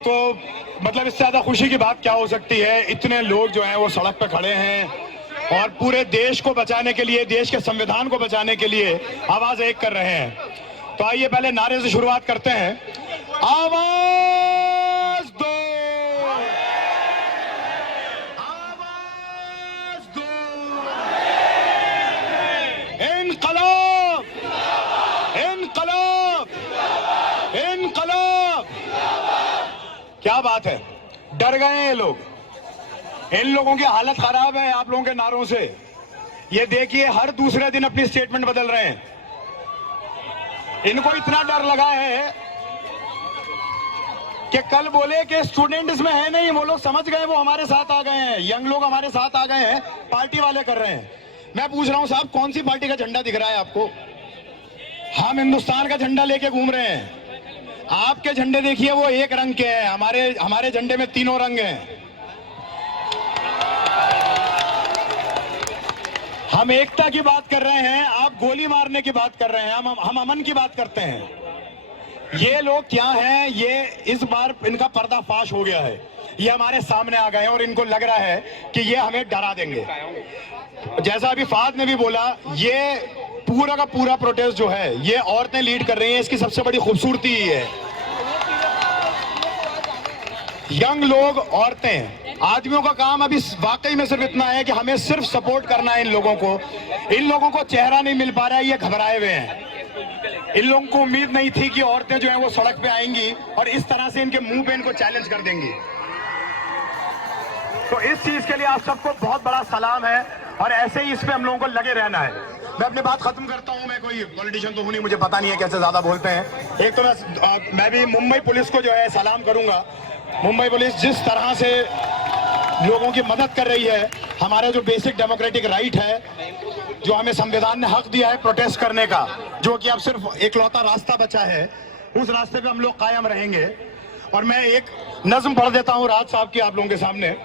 तो मतलब इससे ज्यादा खुशी की बात क्या हो सकती है। इतने लोग जो हैं वो सड़क पे खड़े हैं और पूरे देश को बचाने के लिए, देश के संविधान को बचाने के लिए आवाज एक कर रहे हैं। तो आइए पहले नारे से शुरुआत करते हैं। आवाज दो, आवाज दो, इनकलाब, इनकलाब, इनकलाब। क्या बात है, डर गए हैं ये लोग। इन लोगों की हालत खराब है आप लोगों के नारों से। ये देखिए हर दूसरे दिन अपनी स्टेटमेंट बदल रहे हैं। इनको इतना डर लगा है कि कल बोले कि स्टूडेंट इसमें है नहीं, वो लोग समझ गए, वो हमारे साथ आ गए हैं, यंग लोग हमारे साथ आ गए हैं, पार्टी वाले कर रहे हैं। मैं पूछ रहा हूं साहब, कौन सी पार्टी का झंडा दिख रहा है आपको? हम हिंदुस्तान का झंडा लेके घूम रहे हैं। आपके झंडे देखिए वो एक रंग के हैं, हमारे झंडे में तीनों रंग हैं। हम एकता की बात कर रहे हैं, आप गोली मारने की बात कर रहे हैं। हम अमन की बात करते हैं। ये लोग क्या हैं, ये इस बार इनका पर्दाफाश हो गया है। ये हमारे सामने आ गए हैं और इनको लग रहा है कि ये हमें डरा देंगे। जैसा अभी फाद ने भी बोला, ये पूरा का पूरा प्रोटेस्ट जो है ये औरतें लीड कर रही हैं। इसकी सबसे बड़ी खूबसूरती ही है, यंग लोग, औरतें। आदमियों का काम अभी वाकई में सिर्फ इतना है कि हमें सिर्फ सपोर्ट करना है इन लोगों को। इन लोगों को चेहरा नहीं मिल पा रहा है, ये घबराए हुए हैं। इन लोगों को उम्मीद नहीं थी कि औरतें जो हैं वो सड़क पे आएंगी और इस तरह से इनके मुंह पे इनको चैलेंज कर देंगी। तो इस चीज के लिए आप सबको बहुत बड़ा सलाम है और ऐसे ही इस पे हम लोगों को लगे रहना है। मैं अपनी बात खत्म करता हूं। मैं कोई पॉलिटिशियन तो हूं नहीं, मुझे पता नहीं है कैसे ज्यादा बोलते हैं। एक तो मैं भी मुंबई पुलिस को जो है सलाम करूंगा। मुंबई पुलिस जिस तरह से लोगों की मदद कर रही है, हमारे जो बेसिक डेमोक्रेटिक राइट है, जो हमें संविधान ने हक दिया है प्रोटेस्ट करने का, जो कि अब सिर्फ एकलौता रास्ता बचा है, उस रास्ते पे हम लोग कायम रहेंगे। और मैं एक नज्म पढ़ देता हूं राज साहब की आप लोगों के सामने।